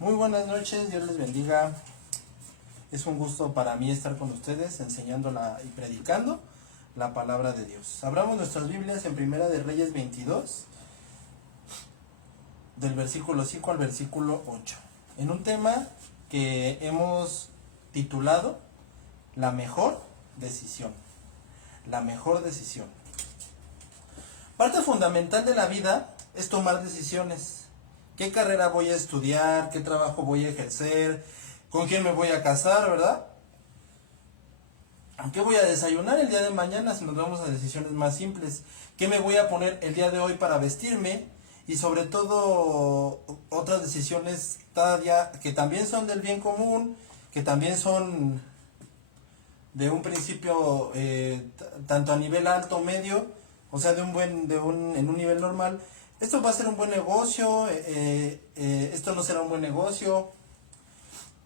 Muy buenas noches, Dios les bendiga. Es un gusto para mí estar con ustedes enseñándola y predicando la palabra de Dios. Abramos nuestras Biblias en Primera de Reyes 22, del versículo 5 al versículo 8, en un tema que hemos titulado La mejor decisión. La mejor decisión. Parte fundamental de la vida es tomar decisiones. ¿Qué carrera voy a estudiar? ¿Qué trabajo voy a ejercer? ¿Con quién me voy a casar, verdad? ¿Qué voy a desayunar el día de mañana si nos vamos a decisiones más simples? ¿Qué me voy a poner el día de hoy para vestirme? Y sobre todo otras decisiones cada día que también son del bien común, que también son de un principio tanto a nivel alto, medio, o sea, en un nivel normal. Esto va a ser un buen negocio, esto no será un buen negocio.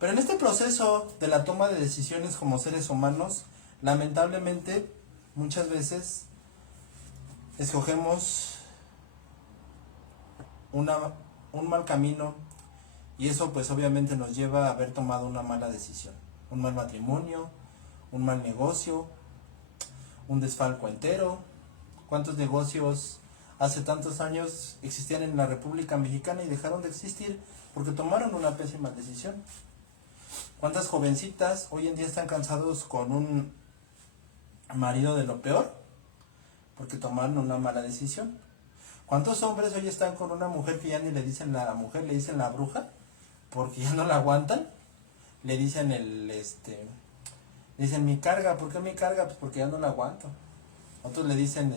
Pero en este proceso de la toma de decisiones como seres humanos, lamentablemente, muchas veces escogemos un mal camino, y eso pues obviamente nos lleva a haber tomado una mala decisión. Un mal matrimonio, un mal negocio, un desfalco entero. ¿Cuántos negocios hace tantos años existían en la República Mexicana y dejaron de existir porque tomaron una pésima decisión? ¿Cuántas jovencitas hoy en día están cansados con un marido de lo peor porque tomaron una mala decisión? ¿Cuántos hombres hoy están con una mujer que ya ni le dicen la mujer, le dicen la bruja porque ya no la aguantan? Le dicen dicen mi carga. ¿Por qué mi carga? Pues porque ya no la aguanto. Otros le dicen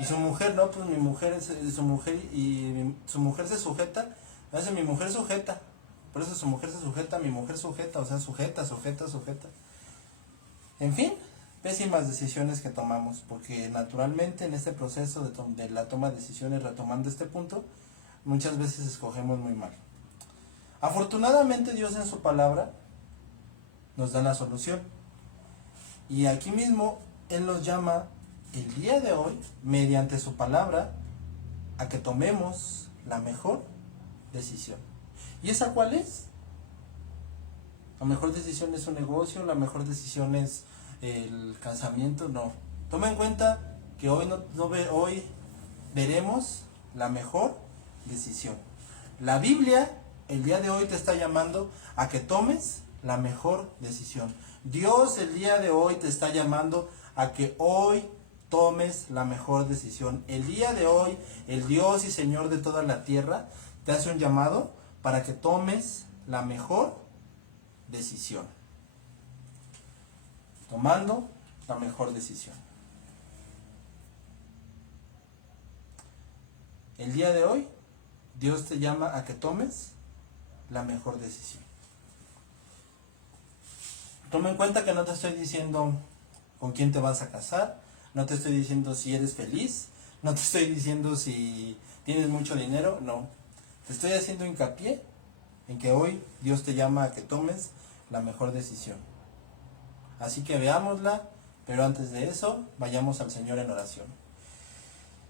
y su mujer, no, pues mi mujer es su mujer, y su mujer se sujeta. A veces mi mujer sujeta, por eso su mujer se sujeta, mi mujer sujeta, o sea, sujeta. En fin, pésimas decisiones que tomamos, porque naturalmente en este proceso de la toma de decisiones, retomando este punto, muchas veces escogemos muy mal. Afortunadamente Dios en su palabra nos da la solución. Y aquí mismo Él nos llama el día de hoy, mediante su palabra, a que tomemos la mejor decisión. ¿Y esa cuál es? La mejor decisión es un negocio, la mejor decisión es el casamiento, no. Toma en cuenta que hoy veremos la mejor decisión. La Biblia el día de hoy te está llamando a que tomes la mejor decisión. Dios el día de hoy te está llamando a que hoy tomes la mejor decisión. El día de hoy, el Dios y Señor de toda la tierra te hace un llamado para que tomes la mejor decisión. Tomando la mejor decisión. El día de hoy, Dios te llama a que tomes la mejor decisión. Toma en cuenta que no te estoy diciendo con quién te vas a casar, no te estoy diciendo si eres feliz, no te estoy diciendo si tienes mucho dinero, no. Te estoy haciendo hincapié en que hoy Dios te llama a que tomes la mejor decisión. Así que veámosla, pero antes de eso, vayamos al Señor en oración.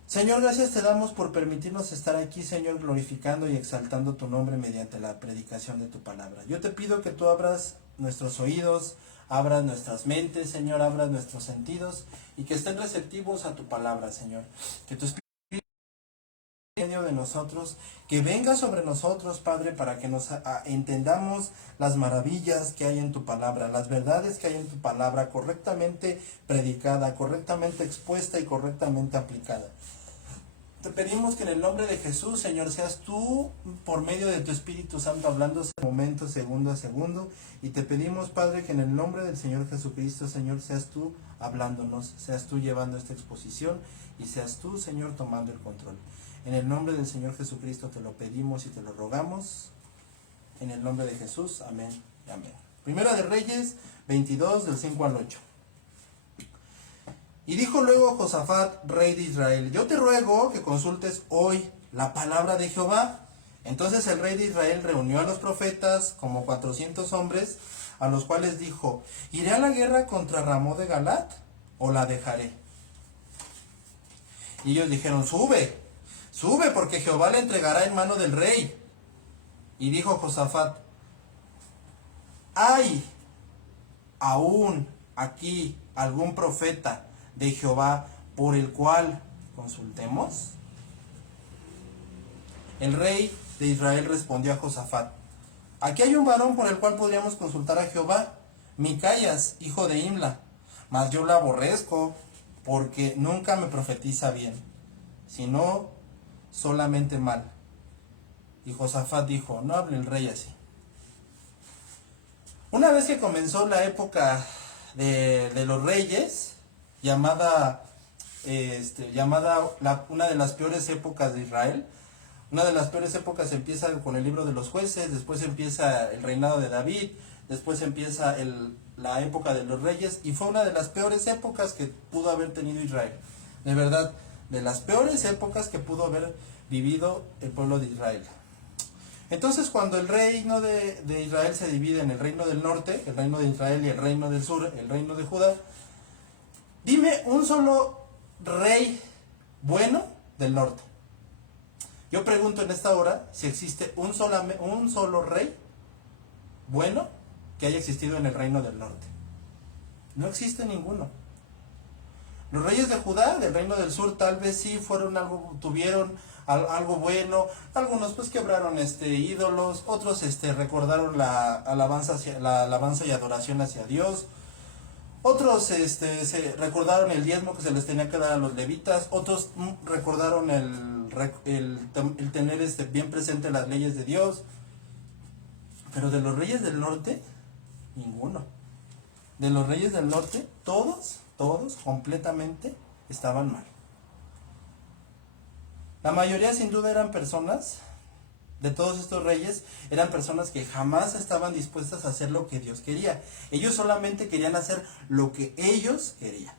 Señor, gracias te damos por permitirnos estar aquí, Señor, glorificando y exaltando tu nombre mediante la predicación de tu palabra. Yo te pido que tú abras nuestros oídos, abras nuestras mentes, Señor, abras nuestros sentidos y que estén receptivos a tu palabra, Señor. Que tu Espíritu en medio de nosotros, que venga sobre nosotros, Padre, para que nos entendamos las maravillas que hay en tu palabra, las verdades que hay en tu palabra, correctamente predicada, correctamente expuesta y correctamente aplicada. Te pedimos que en el nombre de Jesús, Señor, seas tú por medio de tu Espíritu Santo hablando momento, segundo a segundo. Y te pedimos, Padre, que en el nombre del Señor Jesucristo, Señor, seas tú hablándonos, seas tú llevando esta exposición y seas tú, Señor, tomando el control. En el nombre del Señor Jesucristo te lo pedimos y te lo rogamos. En el nombre de Jesús, amén y amén. Primera de Reyes 22, del 5 al 8. Y dijo luego Josafat, rey de Israel: yo te ruego que consultes hoy la palabra de Jehová. Entonces el rey de Israel reunió a los profetas, como 400 hombres, a los cuales dijo: ¿iré a la guerra contra Ramón de Galat o la dejaré? Y ellos dijeron: sube, porque Jehová le entregará en mano del rey. Y dijo Josafat: ¿hay aún aquí algún profeta de Jehová por el cual consultemos? El rey de Israel respondió a Josafat: aquí hay un varón por el cual podríamos consultar a Jehová, Micaías, hijo de Imla, mas yo la aborrezco, porque nunca me profetiza bien, sino solamente mal. Y Josafat dijo: no hable el rey así. Una vez que comenzó la época de los reyes, llamada una de las peores épocas de Israel. Una de las peores épocas empieza con el libro de los jueces, después empieza el reinado de David, después empieza la época de los reyes, y fue una de las peores épocas que pudo haber tenido Israel. De verdad, de las peores épocas que pudo haber vivido el pueblo de Israel. Entonces, cuando el reino de Israel se divide en el reino del norte, el reino de Israel, y el reino del sur, el reino de Judá, dime un solo rey bueno del norte. Yo pregunto en esta hora si existe un solo rey bueno que haya existido en el reino del norte. No existe ninguno. Los reyes de Judá, del reino del sur, tal vez sí tuvieron algo bueno. Algunos pues quebraron ídolos, otros recordaron la alabanza y adoración hacia Dios. Otros se recordaron el diezmo que se les tenía que dar a los levitas. Otros recordaron el tener bien presente las leyes de Dios. Pero de los reyes del norte, ninguno. De los reyes del norte, todos completamente estaban mal. La mayoría sin duda eran personas, de todos estos reyes, eran personas que jamás estaban dispuestas a hacer lo que Dios quería. Ellos solamente querían hacer lo que ellos querían.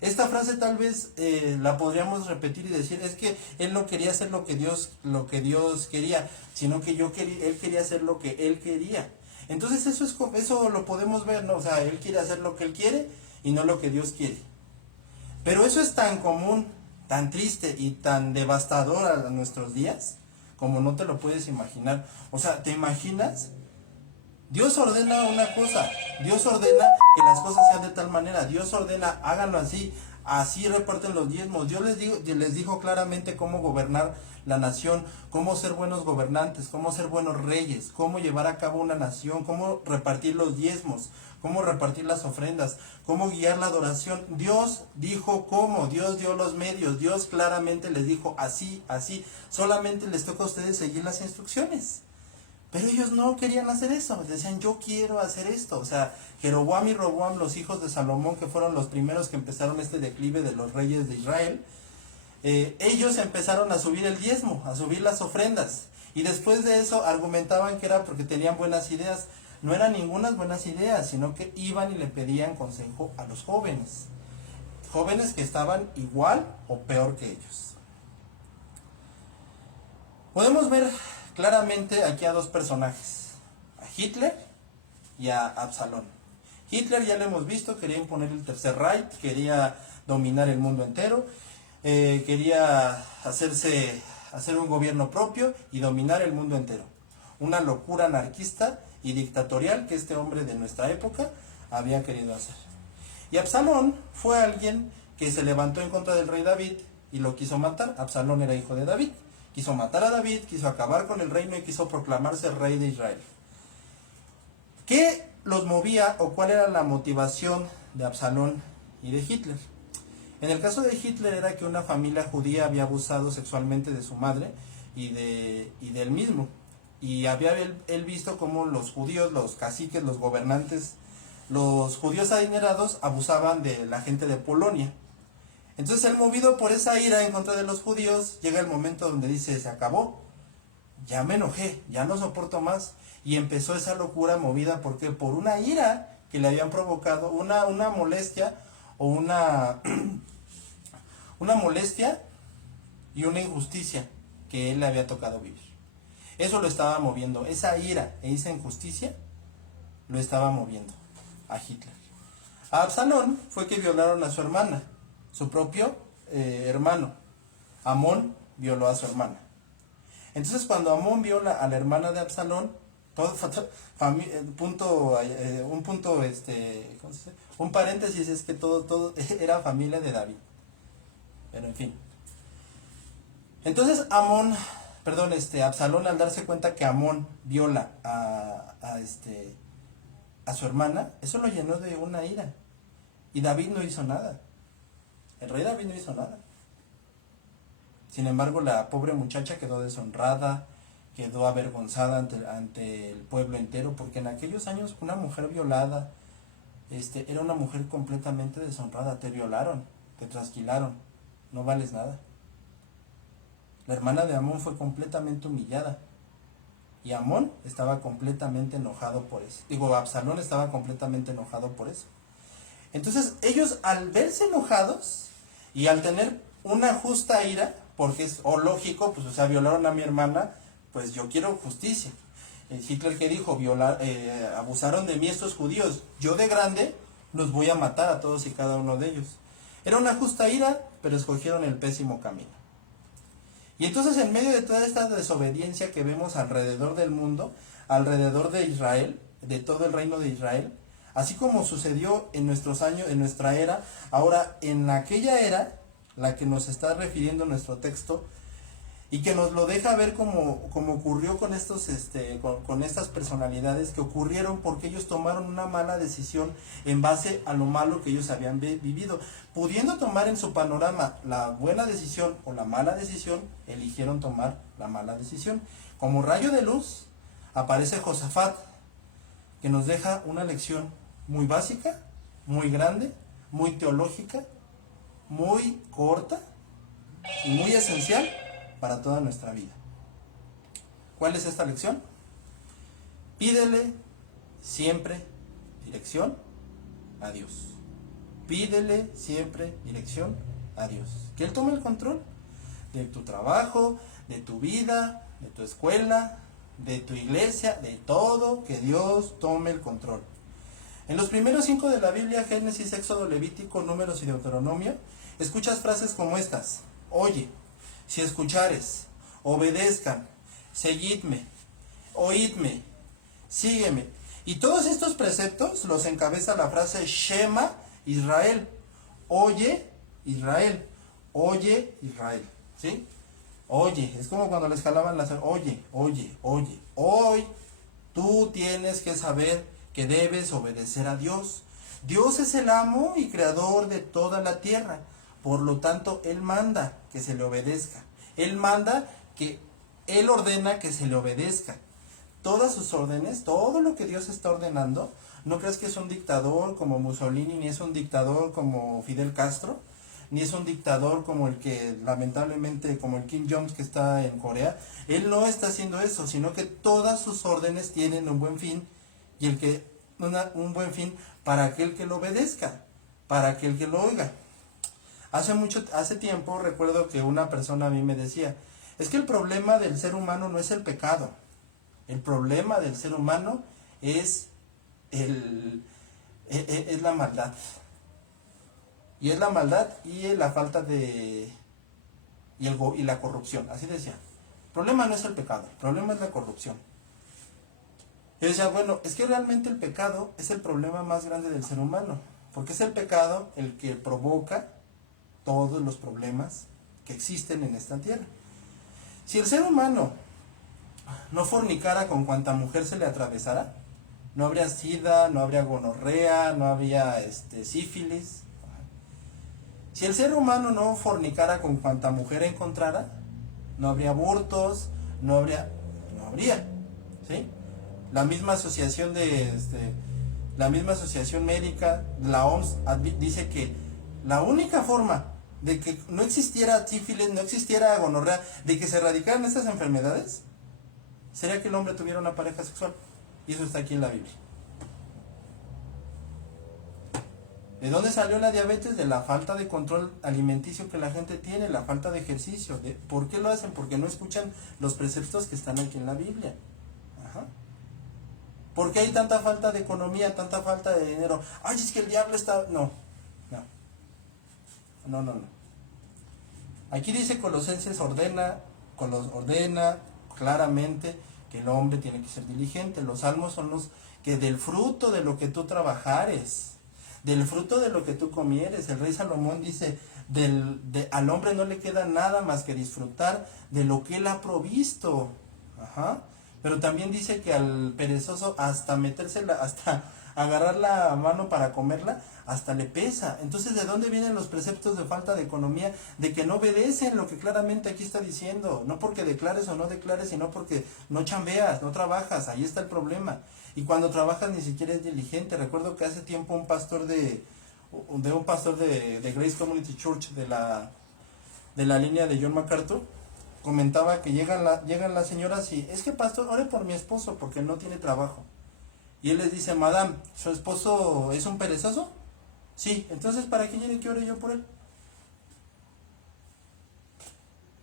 Esta frase tal vez la podríamos repetir y decir: es que él no quería hacer lo que Dios quería, sino que él quería hacer lo que él quería. Entonces eso lo podemos ver, ¿no? O sea, él quiere hacer lo que él quiere y no lo que Dios quiere. Pero eso es tan común, tan triste y tan devastador a nuestros días, como no te lo puedes imaginar. O sea, ¿te imaginas? Dios ordena una cosa, Dios ordena que las cosas sean de tal manera, Dios ordena, háganlo así, así reparten los diezmos. Dios les dijo claramente cómo gobernar la nación, cómo ser buenos gobernantes, cómo ser buenos reyes, cómo llevar a cabo una nación, cómo repartir los diezmos, cómo repartir las ofrendas, cómo guiar la adoración. Dios dijo cómo, Dios dio los medios, Dios claramente les dijo así, así. Solamente les toca a ustedes seguir las instrucciones. Pero ellos no querían hacer eso, decían: yo quiero hacer esto. O sea, Jeroboam y Roboam, los hijos de Salomón, que fueron los primeros que empezaron este declive de los reyes de Israel, ellos empezaron a subir el diezmo, a subir las ofrendas. Y después de eso argumentaban que era porque tenían buenas ideas. No eran ninguna buenas ideas, sino que iban y le pedían consejo a los jóvenes. Jóvenes que estaban igual o peor que ellos. Podemos ver claramente aquí a dos personajes: a Hitler y a Absalón. Hitler, ya lo hemos visto, quería imponer el Tercer Reich, quería dominar el mundo entero, quería hacer un gobierno propio y dominar el mundo entero. Una locura anarquista y dictatorial que este hombre de nuestra época había querido hacer. Y Absalón fue alguien que se levantó en contra del rey David y lo quiso matar. Absalón era hijo de David. Quiso matar a David, quiso acabar con el reino y quiso proclamarse rey de Israel. ¿Qué los movía o cuál era la motivación de Absalón y de Hitler? En el caso de Hitler era que una familia judía había abusado sexualmente de su madre y de él mismo. Y había él visto cómo los judíos, los caciques, los gobernantes, los judíos adinerados abusaban de la gente de Polonia. Entonces él, movido por esa ira en contra de los judíos, llega el momento donde dice: se acabó, ya me enojé, ya no soporto más. Y empezó esa locura movida por una ira que le habían provocado, una molestia o una molestia y una injusticia que él le había tocado vivir. Eso lo estaba moviendo, esa ira e esa injusticia lo estaba moviendo a Hitler. A Absalón fue que violaron a su hermana, su propio hermano. Amón violó a su hermana. Entonces cuando Amón viola a la hermana de Absalón, todo, un punto, ¿cómo se dice? Un paréntesis es que todo era familia de David. Pero en fin. Entonces Absalón, al darse cuenta que Amón viola a su hermana, eso lo llenó de una ira. Y David no hizo nada. El rey David no hizo nada. Sin embargo, la pobre muchacha quedó deshonrada, quedó avergonzada ante el pueblo entero, porque en aquellos años una mujer violada era una mujer completamente deshonrada. Te violaron, te trasquilaron, no vales nada. La hermana de Amón fue completamente humillada. Y Amón estaba completamente enojado por eso. Absalón estaba completamente enojado por eso. Entonces ellos, al verse enojados y al tener una justa ira, porque es lógico, pues violaron a mi hermana, pues yo quiero justicia. Hitler que dijo, abusaron de mí estos judíos, yo de grande los voy a matar a todos y cada uno de ellos. Era una justa ira, pero escogieron el pésimo camino. Y entonces en medio de toda esta desobediencia que vemos alrededor del mundo, alrededor de Israel, de todo el reino de Israel, así como sucedió en nuestros años, en nuestra era, ahora en aquella era, la que nos está refiriendo nuestro texto, y que nos lo deja ver como ocurrió con con estas personalidades que ocurrieron porque ellos tomaron una mala decisión en base a lo malo que ellos habían vivido. Pudiendo tomar en su panorama la buena decisión o la mala decisión, eligieron tomar la mala decisión. Como rayo de luz aparece Josafat, que nos deja una lección muy básica, muy grande, muy teológica, muy corta y muy esencial para toda nuestra vida. ¿Cuál es esta lección? Pídele siempre dirección a Dios. Pídele siempre dirección a Dios. Que Él tome el control de tu trabajo, de tu vida, de tu escuela, de tu iglesia, de todo, que Dios tome el control. En los primeros 5 de la Biblia, Génesis, Éxodo, Levítico, Números y Deuteronomio, escuchas frases como estas: oye, si escuchares, obedezcan, seguidme, oídme, sígueme. Y todos estos preceptos los encabeza la frase Shema Israel. Oye Israel, oye Israel, ¿sí? Oye, es como cuando les jalaban las... Oye, hoy tú tienes que saber que debes obedecer a Dios. Dios es el amo y creador de toda la tierra. Por lo tanto, Él manda que se le obedezca. Él ordena que se le obedezca. Todas sus órdenes, todo lo que Dios está ordenando, no creas que es un dictador como Mussolini, ni es un dictador como Fidel Castro, ni es un dictador como el que, lamentablemente, como el Kim Jong que está en Corea. Él no está haciendo eso, sino que todas sus órdenes tienen un buen fin, y un buen fin para aquel que lo obedezca, para aquel que lo oiga. Hace tiempo recuerdo que una persona a mí me decía, es que el problema del ser humano no es el pecado, el problema del ser humano es la maldad. Y es la maldad y la falta de... y la corrupción, así decía. El problema no es el pecado, el problema es la corrupción. Yo decía, bueno, es que realmente el pecado es el problema más grande del ser humano, porque es el pecado el que provoca todos los problemas que existen en esta tierra. Si el ser humano no fornicara con cuanta mujer se le atravesara, no habría sida, no habría gonorrea, no habría sífilis. Si el ser humano no fornicara con cuanta mujer encontrara, no habría abortos, no habría, ¿sí? La misma asociación médica, la OMS, dice que la única forma de que no existiera sífilis, no existiera gonorrea, de que se erradicaran estas enfermedades, sería que el hombre tuviera una pareja sexual. Y eso está aquí en la Biblia. ¿De dónde salió la diabetes? De la falta de control alimenticio que la gente tiene, la falta de ejercicio. ¿Por qué lo hacen? Porque no escuchan los preceptos que están aquí en la Biblia. Ajá. ¿Por qué hay tanta falta de economía, tanta falta de dinero? Ay, es que el diablo está... No. Aquí dice Colosenses, ordena, claramente que el hombre tiene que ser diligente. Los salmos son los que del fruto de lo que tú trabajares, del fruto de lo que tú comieres. El rey Salomón dice, al hombre no le queda nada más que disfrutar de lo que él ha provisto. Ajá. Pero también dice que al perezoso hasta metérsela, hasta agarrar la mano para comerla, hasta le pesa. Entonces, ¿de dónde vienen los preceptos de falta de economía? De que no obedecen lo que claramente aquí está diciendo. No porque declares o no declares, sino porque no chambeas, no trabajas. Ahí está el problema. Y cuando trabajas ni siquiera es diligente. Recuerdo que hace tiempo un pastor de Grace Community Church de la línea de John MacArthur comentaba que llegan las señoras y, es que pastor, ore por mi esposo porque no tiene trabajo. Y él les dice, madame, ¿su esposo es un perezoso? Sí, entonces ¿para qué quiere que ore yo por él?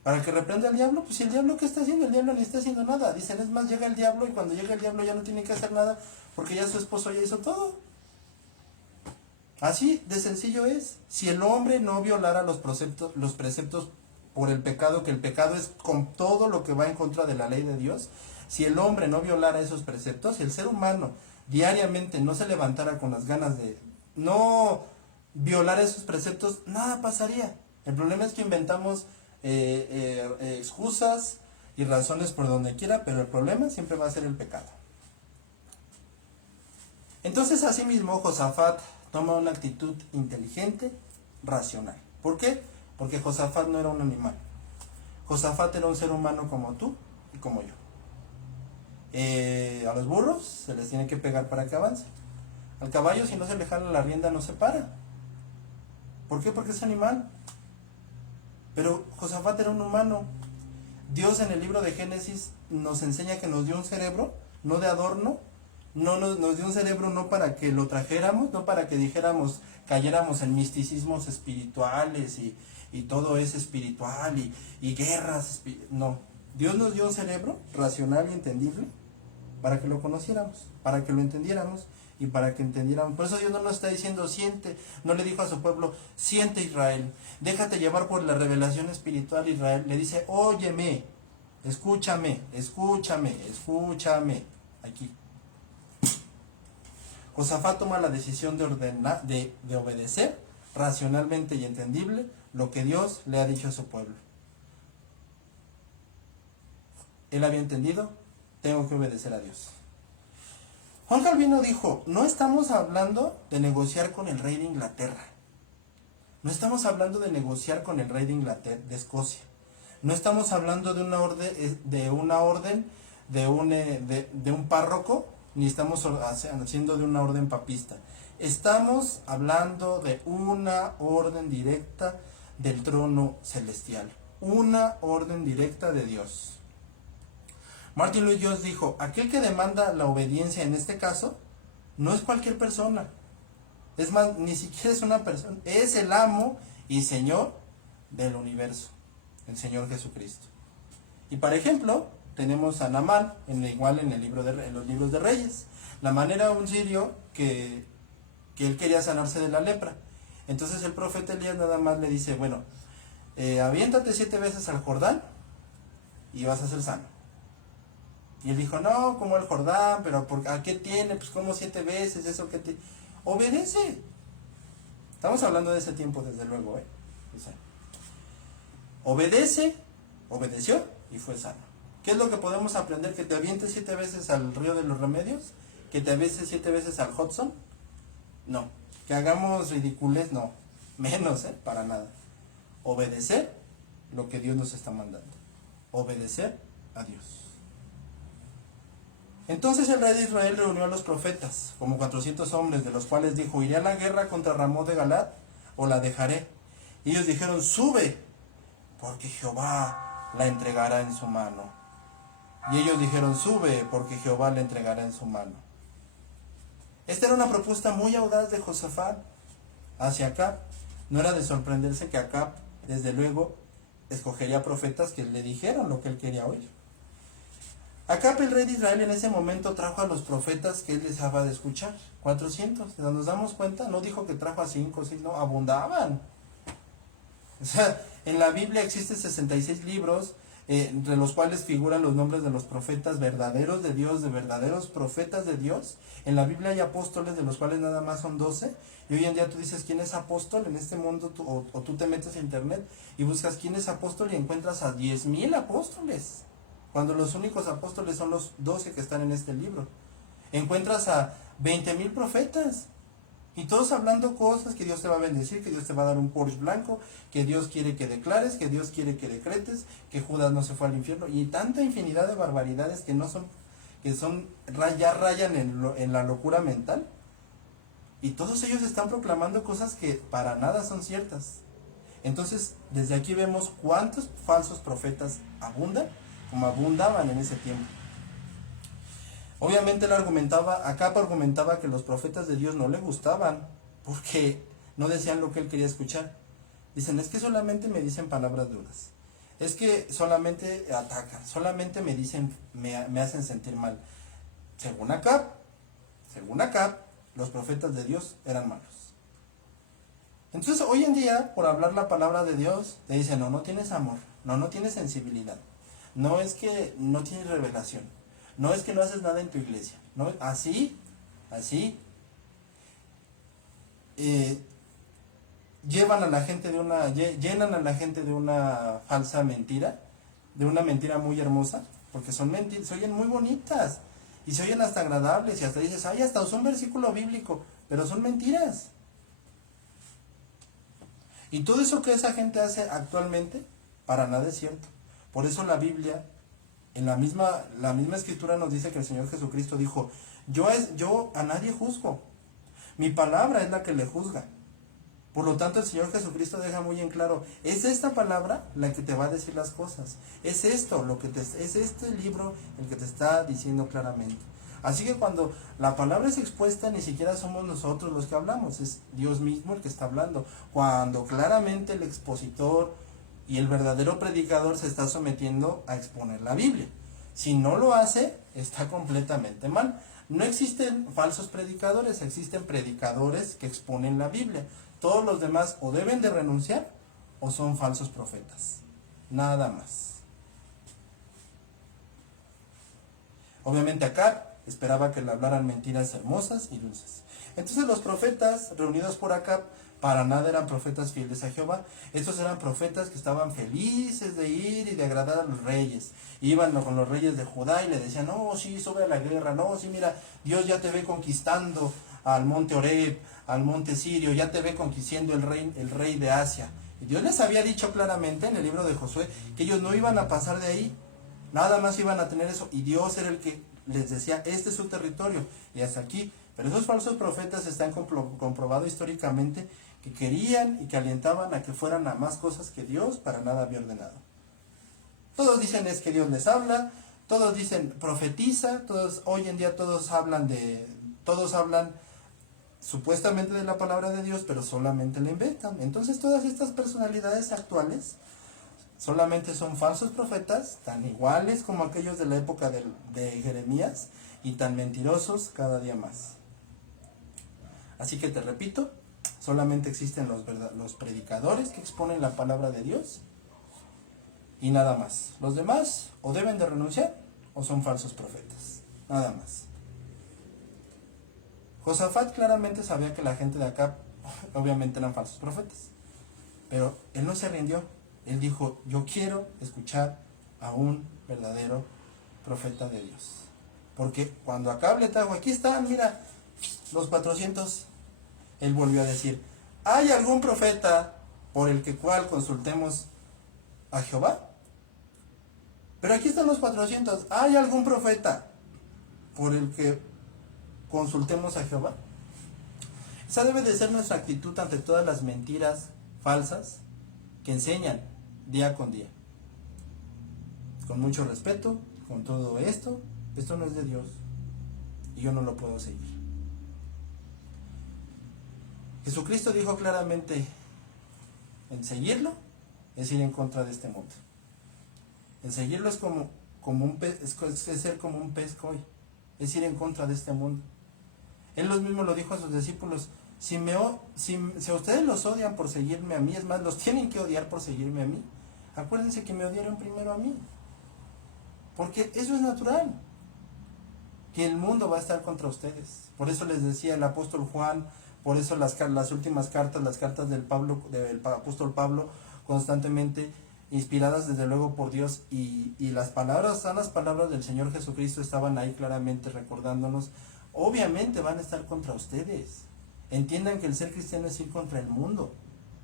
¿Para que reprenda al diablo? Pues si el diablo, ¿qué está haciendo? El diablo ni está haciendo nada. Dicen, es más, llega el diablo y cuando llega el diablo ya no tiene que hacer nada porque ya su esposo ya hizo todo. Así de sencillo es. Si el hombre no violara los preceptos por el pecado, que el pecado es con todo lo que va en contra de la ley de Dios, si el hombre no violara esos preceptos, si el ser humano diariamente no se levantara con las ganas de no violar esos preceptos, nada pasaría. El problema es que inventamos excusas y razones por donde quiera, pero el problema siempre va a ser el pecado. Entonces, asimismo, Josafat toma una actitud inteligente, racional. ¿Por qué? Porque Josafat no era un animal. Josafat era un ser humano como tú y como yo. A los burros se les tiene que pegar para que avancen. Al caballo, si no se le jala la rienda, no se para. ¿Por qué? Porque es animal. Pero Josafat era un humano. Dios en el libro de Génesis nos enseña que nos dio un cerebro, no de adorno. No nos dio un cerebro no para que lo trajéramos, no para que dijéramos, cayéramos en misticismos espirituales y todo es espiritual y guerras. No, Dios nos dio un cerebro racional y entendible para que lo conociéramos, para que lo entendiéramos y para que entendiéramos. Por eso Dios no nos está diciendo, siente, no le dijo a su pueblo, siente Israel, déjate llevar por la revelación espiritual Israel. Le dice, óyeme, escúchame, aquí. Josafat toma la decisión de obedecer racionalmente y entendible lo que Dios le ha dicho a su pueblo. Él había entendido, tengo que obedecer a Dios. Juan Calvino dijo, no estamos hablando de negociar con el rey de Inglaterra. No estamos hablando de negociar con el rey de Inglaterra, de Escocia. No estamos hablando de una orden de un párroco, ni estamos haciendo de una orden papista. Estamos hablando de una orden directa del trono celestial. Una orden directa de Dios. Martin Lloyd Jones dijo, aquel que demanda la obediencia en este caso, no es cualquier persona. Es más, ni siquiera es una persona, es el amo y señor del universo, el Señor Jesucristo. Y por ejemplo, tenemos a Naamán, igual en los libros de Reyes. Naamán era un sirio que él quería sanarse de la lepra. Entonces el profeta Elías nada más le dice, bueno, aviéntate 7 veces al Jordán y vas a ser sano. Y él dijo, no, como el Jordán, pero ¿a qué tiene? Pues como 7 veces, eso que te... Obedece. Estamos hablando de ese tiempo, desde luego, O sea, obedeció y fue sano. ¿Qué es lo que podemos aprender? ¿Que te avientes 7 veces al río de los remedios? ¿Que te avientes 7 veces al Hudson? No. ¿Que hagamos ridiculez? No. Menos, para nada. Obedecer lo que Dios nos está mandando. Obedecer a Dios. Entonces el rey de Israel reunió a los profetas, como 400 hombres, de los cuales dijo, ¿iré a la guerra contra Ramón de Galat o la dejaré? Y ellos dijeron, sube, porque Jehová la entregará en su mano. Y ellos dijeron, sube, porque Jehová la entregará en su mano. Esta era una propuesta muy audaz de Josafat hacia Acab. No era de sorprenderse que Acab, desde luego, escogería profetas que le dijeran lo que él quería oír. Acab, el rey de Israel, en ese momento trajo a los profetas que él deseaba de escuchar. 400. Nos damos cuenta, no dijo que trajo a 5 o 6, no, abundaban. O sea, en la Biblia existen 66 libros, entre los cuales figuran los nombres de los profetas verdaderos de Dios, de verdaderos profetas de Dios. En la Biblia hay apóstoles de los cuales nada más son 12, y hoy en día tú dices quién es apóstol en este mundo, o tú te metes a internet y buscas quién es apóstol y encuentras a 10,000 apóstoles, cuando los únicos apóstoles son los 12 que están en este libro. Encuentras a 20,000 profetas, y todos hablando cosas, que Dios te va a bendecir, que Dios te va a dar un Porsche blanco, que Dios quiere que declares, que Dios quiere que decretes, que Judas no se fue al infierno, y tanta infinidad de barbaridades que no son, ya rayan en la locura mental. Y todos ellos están proclamando cosas que para nada son ciertas. Entonces, desde aquí vemos cuántos falsos profetas abundan, como abundaban en ese tiempo. Obviamente Acab argumentaba que los profetas de Dios no le gustaban, porque no decían lo que él quería escuchar. Dicen, es que solamente me dicen palabras duras, es que solamente atacan, solamente me dicen, me hacen sentir mal. Según Acab, los profetas de Dios eran malos. Entonces hoy en día, por hablar la palabra de Dios, te dicen, no tienes amor, no tienes sensibilidad, no es que no tienes revelación, no es que no haces nada en tu iglesia, no, así, llenan a la gente de una falsa mentira, de una mentira muy hermosa, porque son mentiras, se oyen muy bonitas, y se oyen hasta agradables, y hasta dices, ay, hasta usó un versículo bíblico, pero son mentiras. Y todo eso que esa gente hace actualmente, para nada es cierto. Por eso la Biblia, en la misma escritura nos dice que el Señor Jesucristo dijo, yo a nadie juzgo, mi palabra es la que le juzga. Por lo tanto, el Señor Jesucristo deja muy en claro, es esta palabra la que te va a decir las cosas, es esto, es este libro el que te está diciendo claramente. Así que cuando la palabra es expuesta, ni siquiera somos nosotros los que hablamos, es Dios mismo el que está hablando. Cuando claramente el expositor y el verdadero predicador se está sometiendo a exponer la Biblia. Si no lo hace, está completamente mal. No existen falsos predicadores, existen predicadores que exponen la Biblia. Todos los demás o deben de renunciar o son falsos profetas. Nada más. Obviamente Acab esperaba que le hablaran mentiras hermosas y dulces. Entonces los profetas reunidos por Acab para nada eran profetas fieles a Jehová. Estos eran profetas que estaban felices de ir y de agradar a los reyes. Iban con los reyes de Judá y le decían, no, sí, sube a la guerra, no, sí, mira, Dios ya te ve conquistando al monte Oreb, al monte Sirio, ya te ve conquistando el rey de Asia. Y Dios les había dicho claramente en el libro de Josué que ellos no iban a pasar de ahí, nada más iban a tener eso, y Dios era el que les decía, este es su territorio, y hasta aquí. Pero esos falsos profetas están comprobado históricamente que querían y que alentaban a que fueran a más cosas que Dios para nada había ordenado. Todos dicen es que Dios les habla, todos dicen profetiza, hoy en día todos hablan supuestamente de la palabra de Dios, pero solamente la inventan. Entonces todas estas personalidades actuales solamente son falsos profetas, tan iguales como aquellos de la época de Jeremías, y tan mentirosos cada día más. Así que te repito, solamente existen los predicadores que exponen la palabra de Dios y nada más. Los demás o deben de renunciar o son falsos profetas, nada más. Josafat claramente sabía que la gente de Acab obviamente eran falsos profetas, pero él no se rindió. Él dijo, yo quiero escuchar a un verdadero profeta de Dios. Porque cuando Acab le trajo, aquí están, mira, los 400, él volvió a decir, ¿hay algún profeta por el cual consultemos a Jehová? Pero aquí están los 400, ¿hay algún profeta por el que consultemos a Jehová? Esa debe de ser nuestra actitud ante todas las mentiras falsas que enseñan día con día. Con mucho respeto, con todo esto no es de Dios y yo no lo puedo seguir. Jesucristo dijo claramente, en seguirlo es ir en contra de este mundo. En seguirlo es como un pez, es ser como un pez koi, es ir en contra de este mundo. Él mismo lo dijo a sus discípulos, si a ustedes los odian por seguirme a mí, es más, los tienen que odiar por seguirme a mí. Acuérdense que me odiaron primero a mí. Porque eso es natural, que el mundo va a estar contra ustedes. Por eso les decía el apóstol Juan, por eso las últimas cartas, las cartas del apóstol Pablo, constantemente inspiradas desde luego por Dios, y las palabras, son las palabras del Señor Jesucristo, estaban ahí claramente recordándonos, obviamente van a estar contra ustedes. Entiendan que el ser cristiano es ir contra el mundo.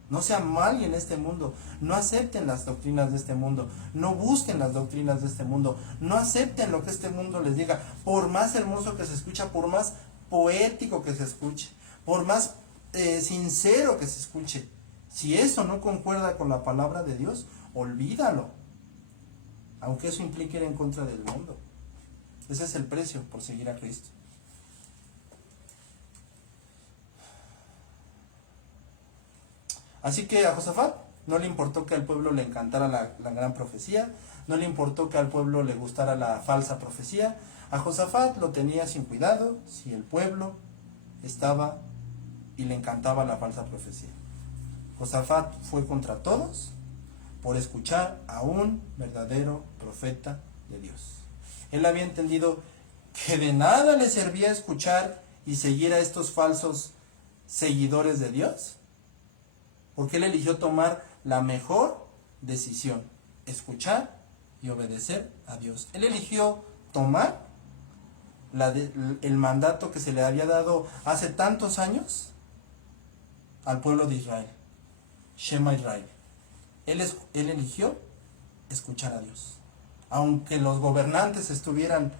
No se amalguen en este mundo, no acepten las doctrinas de este mundo, no busquen las doctrinas de este mundo, no acepten lo que este mundo les diga, por más hermoso que se escucha, por más poético que se escuche, por más sincero que se escuche. Si eso no concuerda con la palabra de Dios, olvídalo, aunque eso implique ir en contra del mundo. Ese es el precio por seguir a Cristo. Así que a Josafat no le importó que al pueblo le encantara la gran profecía, no le importó que al pueblo le gustara la falsa profecía. A Josafat lo tenía sin cuidado si el pueblo estaba y le encantaba la falsa profecía. Josafat fue contra todos por escuchar a un verdadero profeta de Dios. Él había entendido que de nada le servía escuchar y seguir a estos falsos seguidores de Dios, porque él eligió tomar la mejor decisión, escuchar y obedecer a Dios. Él eligió tomar el mandato que se le había dado hace tantos años al pueblo de Israel, Shema Israel. Él eligió escuchar a Dios. Aunque los gobernantes estuvieran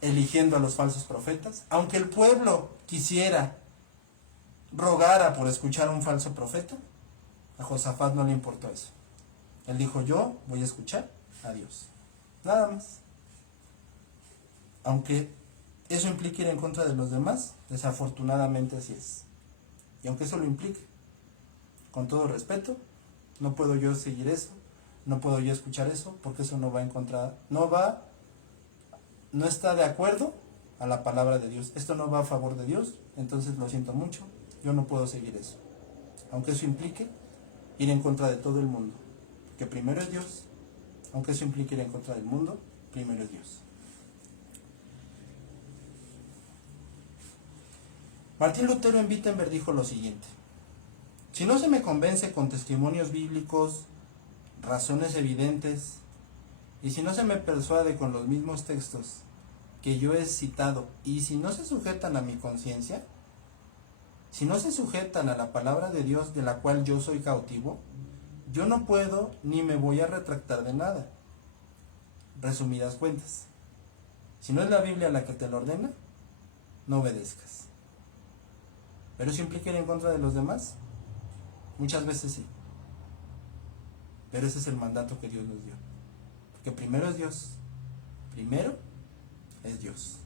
eligiendo a los falsos profetas, aunque el pueblo rogara por escuchar a un falso profeta, a Josafat no le importó eso. Él dijo, yo voy a escuchar a Dios. Nada más. Aunque eso implique ir en contra de los demás, desafortunadamente así es. Y aunque eso lo implique, con todo respeto, no puedo yo seguir eso, no puedo yo escuchar eso, porque eso no está de acuerdo a la palabra de Dios. Esto no va a favor de Dios, entonces lo siento mucho, yo no puedo seguir eso. Aunque eso implique ir en contra de todo el mundo, que primero es Dios. Aunque eso implique ir en contra del mundo, primero es Dios. Martín Lutero en Wittenberg dijo lo siguiente: si no se me convence con testimonios bíblicos, razones evidentes, y si no se me persuade con los mismos textos que yo he citado, y si no se sujetan a mi conciencia, si no se sujetan a la palabra de Dios de la cual yo soy cautivo, yo no puedo ni me voy a retractar de nada. Resumidas cuentas, si no es la Biblia la que te lo ordena, no obedezcas. ¿Pero eso implica ir en contra de los demás? Muchas veces sí. Pero ese es el mandato que Dios nos dio. Porque primero es Dios. Primero es Dios.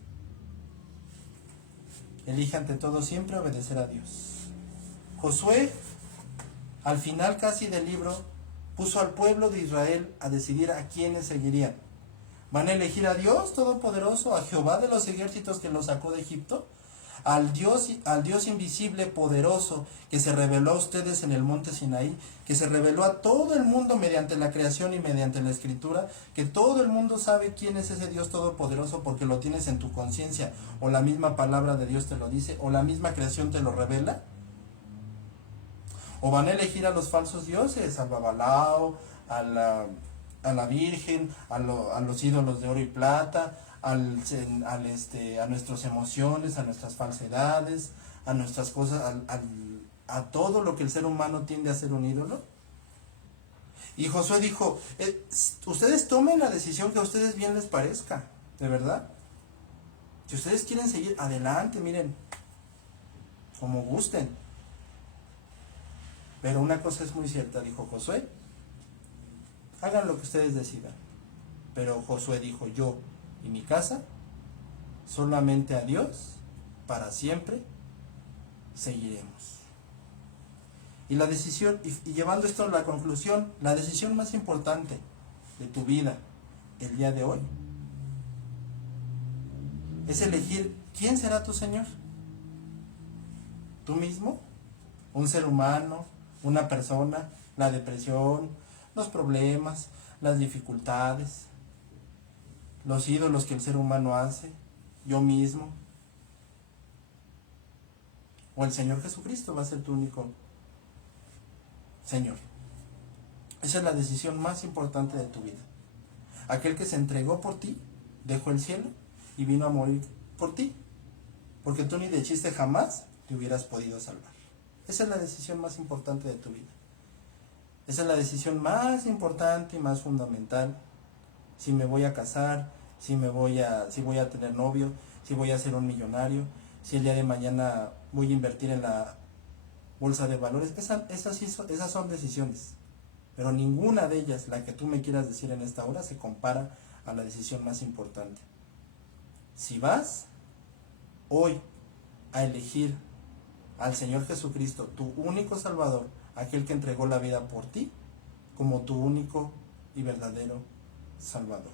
Elige ante todo siempre obedecer a Dios. Josué, al final casi del libro, puso al pueblo de Israel a decidir a quiénes seguirían. ¿Van a elegir a Dios Todopoderoso, a Jehová de los ejércitos que los sacó de Egipto? Al Dios invisible, poderoso, que se reveló a ustedes en el monte Sinaí, que se reveló a todo el mundo mediante la creación y mediante la escritura, que todo el mundo sabe quién es ese Dios todopoderoso porque lo tienes en tu conciencia, o la misma palabra de Dios te lo dice, o la misma creación te lo revela. ¿O van a elegir a los falsos dioses, al Babalao, a la Virgen, a los ídolos de oro y plata, a nuestras emociones, a nuestras falsedades, a nuestras cosas, a todo lo que el ser humano tiende a ser un ídolo? Y Josué dijo, ustedes tomen la decisión que a ustedes bien les parezca, de verdad. Si ustedes quieren seguir adelante, miren, como gusten. Pero una cosa es muy cierta, dijo Josué, hagan lo que ustedes decidan. Pero Josué dijo, yo y mi casa, solamente a Dios, para siempre, seguiremos. Y la decisión, y llevando esto a la conclusión, la decisión más importante de tu vida el día de hoy es elegir quién será tu Señor. ¿Tú mismo? ¿Un ser humano? ¿Una persona? ¿La depresión? ¿Los problemas? ¿Las dificultades? los ídolos que el ser humano hace, yo mismo, o el Señor Jesucristo va a ser tu único Señor. Esa es la decisión más importante de tu vida. Aquel que se entregó por ti, dejó el cielo y vino a morir por ti, porque tú ni de chiste jamás te hubieras podido salvar. Esa es la decisión más importante de tu vida. Esa es la decisión más importante y más fundamental. Si me voy a casar, si voy a tener novio, si voy a ser un millonario, si el día de mañana voy a invertir en la bolsa de valores. Esas son decisiones. Pero ninguna de ellas, la que tú me quieras decir en esta hora, se compara a la decisión más importante. Si vas hoy a elegir al Señor Jesucristo, tu único Salvador, aquel que entregó la vida por ti, como tu único y verdadero Salvador.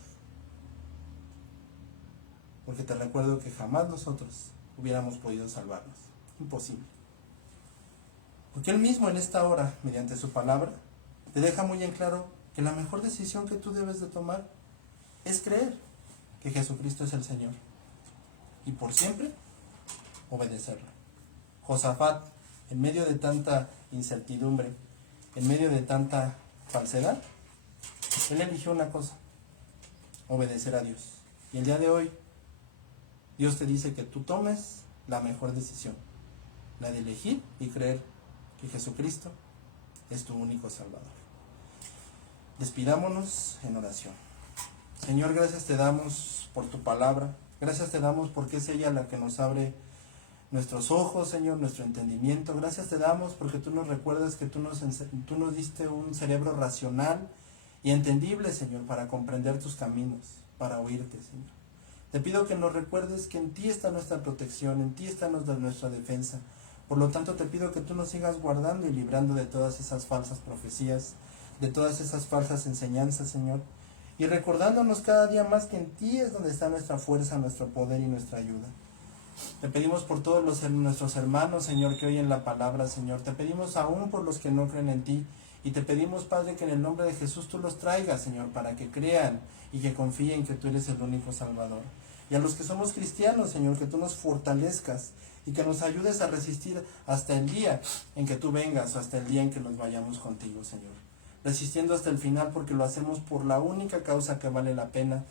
Porque te recuerdo que jamás nosotros hubiéramos podido salvarnos. Imposible. Porque Él mismo en esta hora, mediante su palabra, te deja muy en claro que la mejor decisión que tú debes de tomar es creer que Jesucristo es el Señor. Y por siempre, obedecerlo. Josafat, en medio de tanta incertidumbre, en medio de tanta falsedad, él eligió una cosa: obedecer a Dios. Y el día de hoy, Dios te dice que tú tomes la mejor decisión, la de elegir y creer que Jesucristo es tu único Salvador. Despidámonos en oración. Señor, gracias te damos por tu palabra. Gracias te damos porque es ella la que nos abre nuestros ojos, Señor, nuestro entendimiento. Gracias te damos porque tú nos recuerdas que tú nos diste un cerebro racional y entendible, Señor, para comprender tus caminos, para oírte, Señor. Te pido que nos recuerdes que en ti está nuestra protección, en ti está nuestra defensa. Por lo tanto, te pido que tú nos sigas guardando y librando de todas esas falsas profecías, de todas esas falsas enseñanzas, Señor. Y recordándonos cada día más que en ti es donde está nuestra fuerza, nuestro poder y nuestra ayuda. Te pedimos por todos nuestros hermanos, Señor, que oyen la palabra, Señor. Te pedimos aún por los que no creen en ti. Y te pedimos, Padre, que en el nombre de Jesús tú los traigas, Señor, para que crean y que confíen que tú eres el único Salvador. Y a los que somos cristianos, Señor, que tú nos fortalezcas y que nos ayudes a resistir hasta el día en que tú vengas o hasta el día en que nos vayamos contigo, Señor. Resistiendo hasta el final porque lo hacemos por la única causa que vale la pena,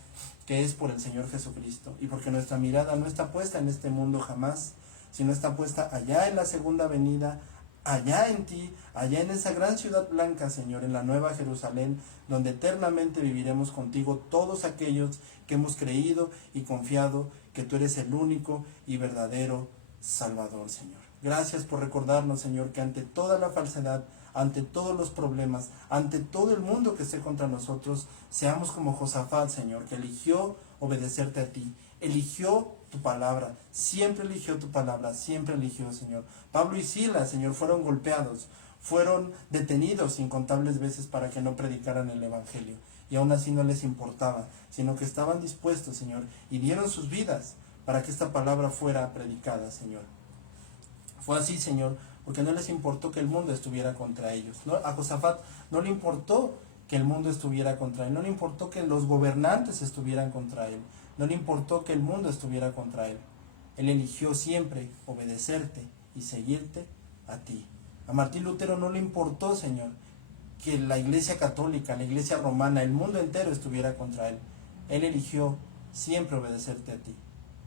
que es por el Señor Jesucristo. Y porque nuestra mirada no está puesta en este mundo jamás, sino está puesta allá en la segunda venida, allá en ti, allá en esa gran ciudad blanca, Señor, en la nueva Jerusalén, donde eternamente viviremos contigo todos aquellos que hemos creído y confiado que tú eres el único y verdadero Salvador, Señor. Gracias por recordarnos, Señor, que ante toda la falsedad, ante todos los problemas, ante todo el mundo que esté contra nosotros, seamos como Josafat, Señor, que eligió obedecerte a ti, eligió tu palabra, siempre eligió tu palabra, siempre eligió, Señor. Pablo y Silas, Señor, fueron golpeados, fueron detenidos incontables veces para que no predicaran el Evangelio, y aún así no les importaba, sino que estaban dispuestos, Señor, y dieron sus vidas para que esta palabra fuera predicada, Señor. Fue así, Señor, porque no les importó que el mundo estuviera contra ellos. ¿No? A Josafat no le importó que el mundo estuviera contra él, no le importó que los gobernantes estuvieran contra él, no le importó que el mundo estuviera contra él. Él eligió siempre obedecerte y seguirte a ti. A Martín Lutero no le importó, Señor, que la Iglesia Católica, la Iglesia Romana, el mundo entero estuviera contra él. Él eligió siempre obedecerte a ti.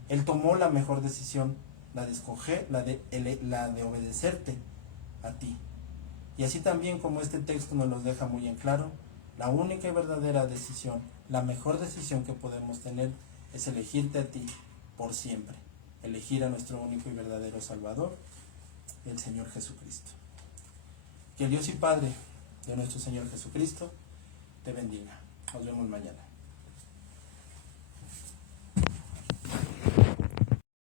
Él tomó la mejor decisión, la de escoger, la de obedecerte a ti. Y así también como este texto nos lo deja muy en claro, la única y verdadera decisión, la mejor decisión que podemos tener es elegirte a ti por siempre. Elegir a nuestro único y verdadero Salvador, el Señor Jesucristo. Que el Dios y Padre de nuestro Señor Jesucristo te bendiga. Nos vemos mañana.